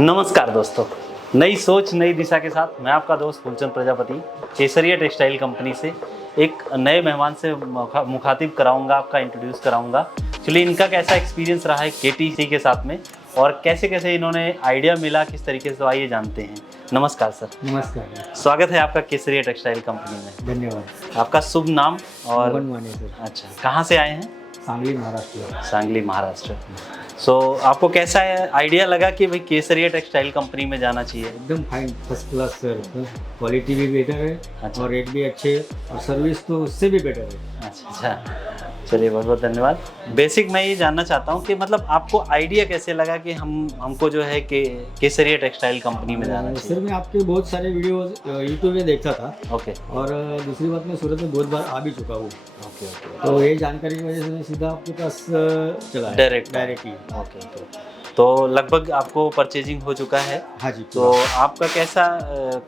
नमस्कार दोस्तों, नई सोच नई दिशा के साथ मैं आपका दोस्त फूलचंद प्रजापति केसरिया टेक्सटाइल कंपनी से एक नए मेहमान से मुखातिब कराऊंगा, आपका इंट्रोड्यूस कराऊंगा। चलिए इनका कैसा एक्सपीरियंस रहा है केटीसी के साथ में और कैसे कैसे इन्होंने आइडिया मिला, किस तरीके से आइए जानते हैं। नमस्कार सर। नमस्कार, स्वागत है आपका केसरिया टेक्सटाइल कंपनी में। धन्यवाद। आपका शुभ नाम और मोहन माने सर। अच्छा, कहाँ से आए हैं? सांगली महाराष्ट्र। सांगली महाराष्ट्र। सो आपको कैसा आइडिया लगा कि भाई केसरिया टेक्सटाइल कंपनी में जाना चाहिए? एकदम fine, first class sir. Quality भी बेटर है। अच्छा। और रेट भी अच्छे और सर्विस तो उससे भी बेटर है। अच्छा, चलिए बहुत बहुत धन्यवाद। बेसिक मैं ये जानना चाहता हूँ कि मतलब आपको आइडिया कैसे लगा कि हमको जो है कि केसरिया टेक्सटाइल कंपनी में जाना चाहिए? सर मैं आपके बहुत सारे वीडियोस यूट्यूब में देखता था। ओके और दूसरी बात, मैं सूरत में बहुत बार आ भी चुका हूँ। ओके ओके, तो ये जानकारी की वजह से मैं सीधा आपके पास चला डायरेक्टली। Okay okay. तो लगभग आपको परचेजिंग हो चुका है? हाँ जी। तो आपका कैसा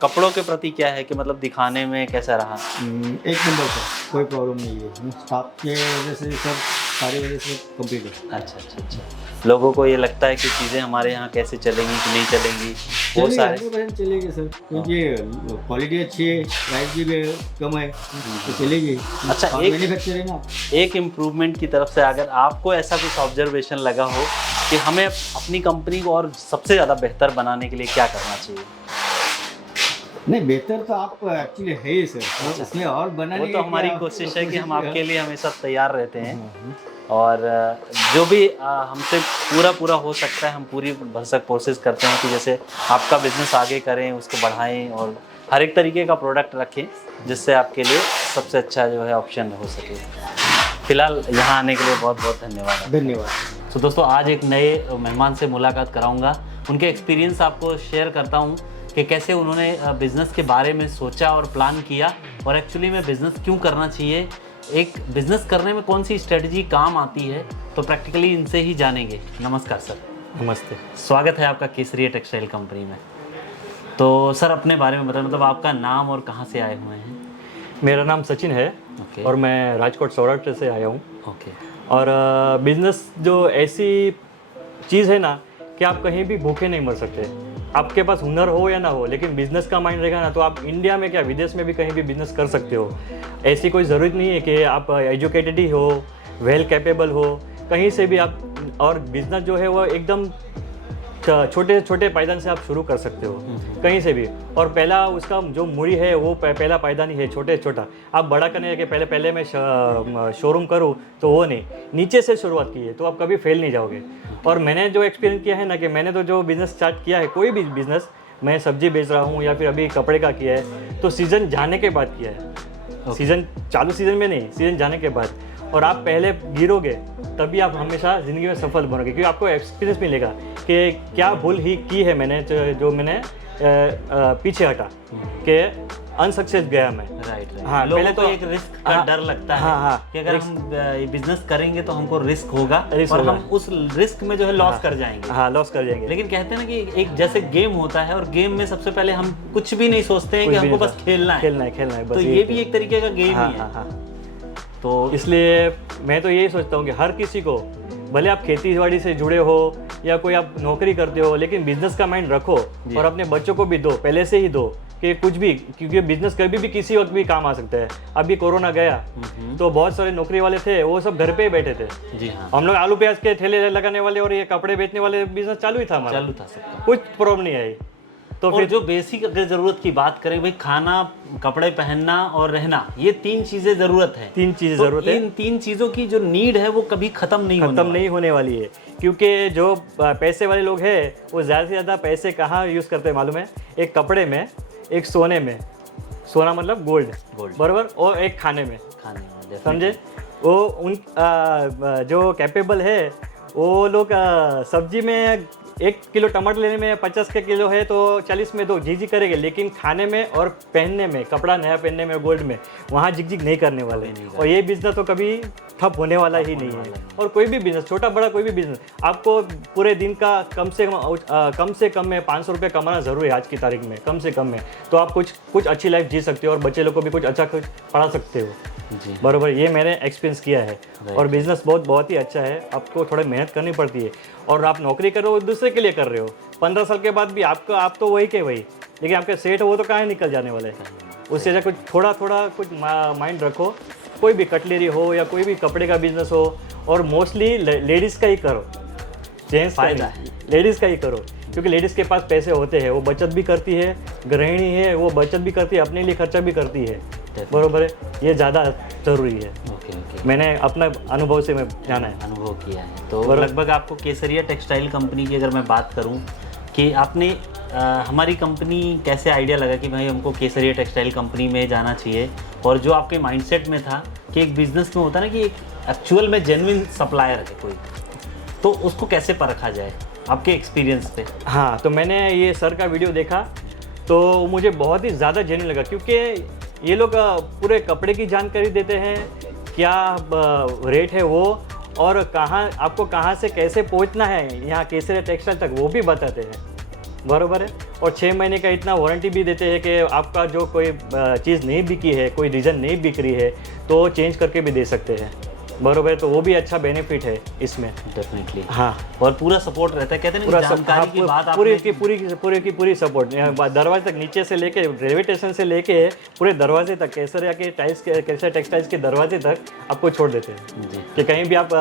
कपड़ों के प्रति क्या है कि मतलब दिखाने में कैसा रहा? एक नंबर सर, कोई प्रॉब्लम नहीं है। स्टाफ के वजह से सब सारी वजह से कंप्लीट है। अच्छा अच्छा अच्छा। लोगों को ये लगता है कि चीज़ें हमारे यहाँ कैसे चलेंगी कि नहीं चलेंगी, वो सारे 100% चलेगी सर, क्योंकि क्वालिटी अच्छी है, प्राइस भी कम है, तो चलेगी। अच्छा, और एक मैन्युफैक्चर है ना। एक इम्प्रूवमेंट की तरफ से अगर आपको ऐसा कुछ ऑब्जर्वेशन लगा हो कि हमें अपनी कंपनी को और सबसे ज़्यादा बेहतर बनाने के लिए क्या करना चाहिए? नहीं, बेहतर तो आप एक्चुअली है ही सर, इसमें और बनाने वो तो की हमारी क्या कोशिश है कि हम कोशिश आपके लिए हमेशा तैयार रहते हैं हाँ, और जो भी हमसे पूरा हो सकता है हम पूरी भरसक कोशिश करते हैं कि जैसे आपका बिजनेस आगे करें, उसको बढ़ाएं और हर एक तरीके का प्रोडक्ट रखें जिससे आपके लिए सबसे अच्छा जो है ऑप्शन हो सके। फिलहाल यहाँ आने के लिए बहुत बहुत धन्यवाद। धन्यवाद। तो दोस्तों आज एक नए मेहमान से मुलाकात कराऊंगा, उनके एक्सपीरियंस आपको शेयर करता हूं कि कैसे उन्होंने बिज़नेस के बारे में सोचा और प्लान किया और एक्चुअली में बिज़नेस क्यों करना चाहिए, एक बिज़नेस करने में कौन सी स्ट्रेटजी काम आती है, तो प्रैक्टिकली इनसे ही जानेंगे। नमस्कार सर। नमस्ते। स्वागत है आपका केसरिया टेक्सटाइल कंपनी में। तो सर अपने बारे में बताएं, मतलब आपका नाम और कहाँ से आए हुए हैं? मेरा नाम सचिन है। ओके। और मैं राजकोट सौराष्ट्र से आया हूँ। ओके। और बिज़नेस जो ऐसी चीज़ है ना कि आप कहीं भी भूखे नहीं मर सकते। आपके पास हुनर हो या ना हो, लेकिन बिज़नेस का माइंड रहेगा ना तो आप इंडिया में क्या विदेश में भी कहीं भी बिज़नेस कर सकते हो। ऐसी कोई ज़रूरत नहीं है कि आप एजुकेटेड ही हो, वेल कैपेबल हो, कहीं से भी आप। और बिज़नेस जो है वो एकदम छोटे छोटे पायदान से आप शुरू कर सकते हो कहीं से भी। और पहला उसका जो मूड़ी है वो पहला पायदान ही है, छोटे छोटा। आप बड़ा करने के पहले मैं शोरूम करूँ तो वो नहीं, नीचे से शुरुआत की है तो आप कभी फेल नहीं जाओगे। और मैंने जो एक्सपीरियंस किया है ना कि मैंने तो जो बिज़नेस स्टार्ट किया है, कोई भी बिज़नेस, मैं सब्जी बेच रहा हूँ या फिर अभी कपड़े का किया है तो सीज़न जाने के बाद किया है। सीज़न चालू सीज़न में नहीं, सीज़न जाने के बाद। और आप पहले गिरोगे तभी आप हमेशा ज़िंदगी में सफल बनोगे, क्योंकि आपको एक्सपीरियंस मिलेगा कि क्या भूल ही की है मैंने, जो मैंने पीछे हटा के अनसक्सेस गया मैं। राइट। हाँ, लोगों पहले को तो एक रिस्क का डर लगता है। हाँ, कि अगर हम बिजनेस करेंगे तो हमको रिस्क होगा रिस्क और होगा। हम उस रिस्क में जो है लॉस कर जाएंगे। हाँ, लॉस कर जाएंगे। लेकिन कहते हैं ना कि एक जैसे गेम होता है और गेम में सबसे पहले हम कुछ भी नहीं सोचते हैं कि हमको बस खेलना है बस तो ये भी एक तरीके का गेम ही है। हाँ। तो इसलिए मैं तो यही सोचता हूँ कि हर किसी को, भले आप खेती बाड़ी से जुड़े हो या कोई आप नौकरी करते हो, लेकिन बिजनेस का माइंड रखो और अपने बच्चों को भी दो, पहले से ही दो कि कुछ भी, क्योंकि बिजनेस कभी भी किसी वक्त भी काम आ सकता है। अभी कोरोना गया तो बहुत सारे नौकरी वाले थे, वो सब घर पे ही बैठे थे। जी हाँ, हम लोग आलू प्याज के ठेले लगाने वाले और ये कपड़े बेचने वाले बिजनेस चालू ही था हमारा, चालू था सबका। कुछ प्रॉब्लम नहीं आई। तो और फिर जो बेसिक अगर जरूरत की बात करें भाई, खाना, कपड़े पहनना और रहना, ये तीन चीजें जरूरत है। 3 चीज़ें तो ज़रूरत है। इन 3 चीजों की जो नीड है वो कभी खत्म नहीं होने वाली है, क्योंकि जो पैसे वाले लोग हैं वो ज़्यादा से ज़्यादा पैसे कहाँ यूज़ करते हैं मालूम है? एक कपड़े में, एक सोने में, सोना मतलब गोल्ड बराबर, और एक खाने में समझे। वो उन जो कैपेबल है वो लोग सब्जी में 1 किलो टमाटर लेने में 50 के किलो है तो 40 में तो झिझी करेंगे, लेकिन खाने में और पहनने में, कपड़ा नया पहनने में, गोल्ड में, वहाँ झिझिक नहीं करने वाले। और ये बिजनेस तो कभी ठप होने वाला ही नहीं है। और कोई भी बिजनेस, छोटा बड़ा कोई भी बिजनेस, आपको पूरे दिन का कम से कम में 500 रुपये कमाना ज़रूरी है आज की तारीख में, कम से कम में। तो आप कुछ अच्छी लाइफ जी सकते हो और बच्चे लोग को भी कुछ अच्छा पढ़ा सकते हो। जी। बरोबर, ये मैंने एक्सपीरियंस किया है। और बिजनेस बहुत ही अच्छा है, आपको थोड़ा मेहनत करनी पड़ती है। और आप नौकरी कर रहे हो, दूसरे के लिए कर रहे हो, 15 साल के बाद भी आप तो वही के वही, लेकिन आपके सेठ हो वो तो कहाँ निकल जाने वाले हैं। उससे अच्छा कुछ थोड़ा कुछ माइंड रखो, कोई भी कटलेरी हो या कोई भी कपड़े का बिजनेस हो, और मोस्टली लेडीज़ का ही करो, जेंट्स फायदा है, लेडीज़ का ही करो, क्योंकि लेडीज़ के पास पैसे होते हैं, वो बचत भी करती है, गृहिणी है वो बचत भी करती है, अपने लिए खर्चा भी करती है, बरोबर है, ये ज़्यादा ज़रूरी है। ओके। मैंने अपना अनुभव से मैं जाना है, अनुभव किया है। तो लगभग आपको केसरिया टेक्सटाइल कंपनी की अगर मैं बात करूं कि आपने हमारी कंपनी कैसे आइडिया लगा कि भाई हमको केसरिया टेक्सटाइल कंपनी में जाना चाहिए, और जो आपके माइंडसेट में था कि एक बिजनेस में होता है ना कि एक एक्चुअल में जेन्युइन सप्लायर है कोई, तो उसको कैसे परखा जाए आपके एक्सपीरियंस पे? हाँ, तो मैंने ये सर का वीडियो देखा तो मुझे बहुत ही ज़्यादा जेन्युइन लगा, क्योंकि ये लोग पूरे कपड़े की जानकारी देते हैं, क्या रेट है वो, और कहाँ से कैसे पहुंचना है यहाँ केसरिया टेक्सटाइल तक वो भी बताते हैं, बरोबर है। और 6 महीने का इतना वारंटी भी देते हैं कि आपका जो कोई चीज़ नहीं बिकी है, कोई रीज़न नहीं बिक रही है तो चेंज करके भी दे सकते हैं, बरोबर है। तो वो भी अच्छा बेनिफिट है इसमें, डेफिनेटली। हाँ, और पूरा सपोर्ट रहता है, कहते हैं ना कि जानकारी की बात पूरी सपोर्ट, दरवाजे तक, नीचे से लेके रेलवे स्टेशन से लेके पूरे दरवाजे तक, केसरिया केसरिया टेक्सटाइल्स के दरवाजे तक आपको छोड़ देते हैं जी कि कहीं भी आप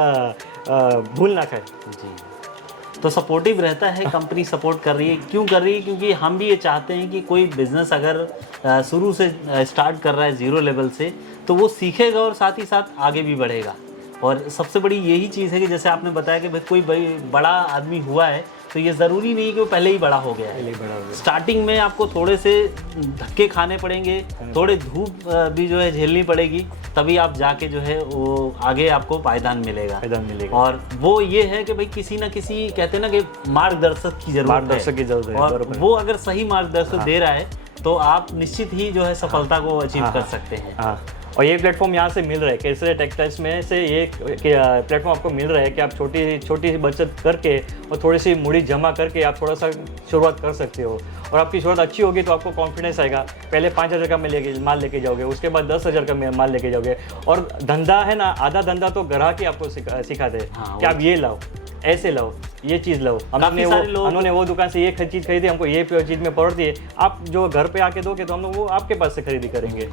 भूल ना खाए। जी। तो सपोर्टिव रहता है, कंपनी सपोर्ट कर रही है, क्यों कर रही है? क्योंकि हम भी ये चाहते हैं कि कोई बिजनेस अगर शुरू से स्टार्ट कर रहा है ज़ीरो लेवल से, तो वो सीखेगा और साथ ही साथ आगे भी बढ़ेगा। और सबसे बड़ी यही चीज़ है कि जैसे आपने बताया कि भाई कोई बड़ा आदमी हुआ है तो ये ज़रूरी नहीं है कि वो पहले ही बड़ा हो गया है। स्टार्टिंग में आपको थोड़े से धक्के खाने पड़ेंगे, थोड़े धूप भी जो है झेलनी पड़ेगी, तभी आप जाके जो है वो आगे आपको पायदान मिलेगा। और वो ये है कि भाई किसी ना किसी, कहते हैं ना कि मार्गदर्शक की ज़रूरत है, और वो अगर सही मार्गदर्शक दे रहा है तो आप निश्चित ही जो है सफलता को अचीव कर सकते हैं। और ये प्लेटफॉर्म यहाँ से मिल रहा है, केसरिया टेक्सटाइल्स में से ये प्लेटफॉर्म आपको मिल रहा है कि आप छोटी सी बचत करके और थोड़ी सी मूड़ी जमा करके आप थोड़ा सा शुरुआत कर सकते हो, और आपकी शुरुआत अच्छी होगी तो आपको कॉन्फिडेंस आएगा। पहले 5,000 का माल लेके जाओगे, उसके बाद 10,000 का माल लेके जाओगे। और धंधा है ना, आधा धंधा तो ग्राहक ही आपको सिखाते हैं कि आप ये लाओ, ऐसे लाओ, ये चीज़ लाओ। उन्होंने वो दुकान से ये चीज़ खरीदी, हमको ये चीज़ में पड़ती है, आप जो घर पे आके दोगे तो हम लोग वो आपके पास से खरीदी करेंगे।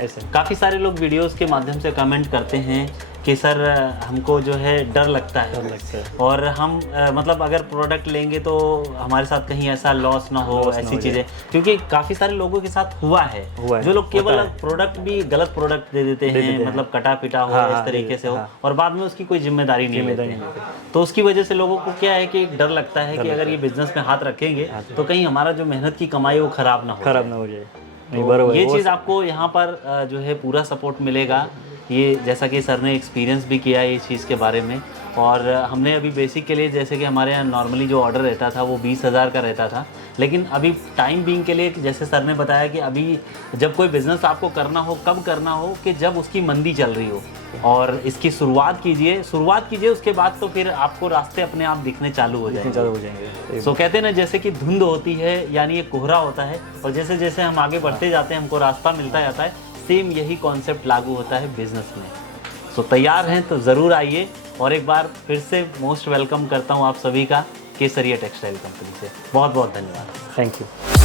ऐसे काफ़ी सारे लोग वीडियोस के माध्यम से कमेंट करते हैं कि सर हमको जो है डर लगता है, और हम मतलब अगर प्रोडक्ट लेंगे तो हमारे साथ कहीं ऐसा लॉस ना हो, ऐसी चीज़ें, क्योंकि काफ़ी सारे लोगों के साथ हुआ है जो लोग केवल प्रोडक्ट भी गलत प्रोडक्ट दे देते हैं, मतलब कटा पिटा हो, इस तरीके से हो, और बाद में उसकी कोई जिम्मेदारी नहीं लेते हैं। तो उसकी वजह से लोगों को क्या है कि एक डर लगता है कि अगर ये बिजनेस में हाथ रखेंगे तो कहीं हमारा जो मेहनत की कमाई है वो खराब ना हो जाए। तो ये चीज़ आपको यहाँ पर जो है पूरा सपोर्ट मिलेगा। ये जैसा कि सर ने एक्सपीरियंस भी किया है इस चीज़ के बारे में, और हमने अभी बेसिक के लिए, जैसे कि हमारे यहाँ नॉर्मली जो ऑर्डर रहता था वो 20,000 का रहता था, लेकिन अभी टाइम बीइंग के लिए, जैसे सर ने बताया कि अभी जब कोई बिज़नेस आपको करना हो, कब करना हो कि जब उसकी मंदी चल रही हो, और इसकी शुरुआत कीजिए, उसके बाद तो फिर आपको रास्ते अपने आप दिखने चालू हो जाएंगे। सो कहते हैं ना, जैसे कि धुंध होती है यानी ये कोहरा होता है, और जैसे जैसे हम आगे बढ़ते जाते हैं हमको रास्ता मिलता जाता है, सेम यही कॉन्सेप्ट लागू होता है बिजनेस में। सो तैयार हैं तो ज़रूर आइए, और एक बार फिर से मोस्ट वेलकम करता हूँ आप सभी का केसरिया टेक्सटाइल कंपनी से। बहुत बहुत धन्यवाद। Thank you.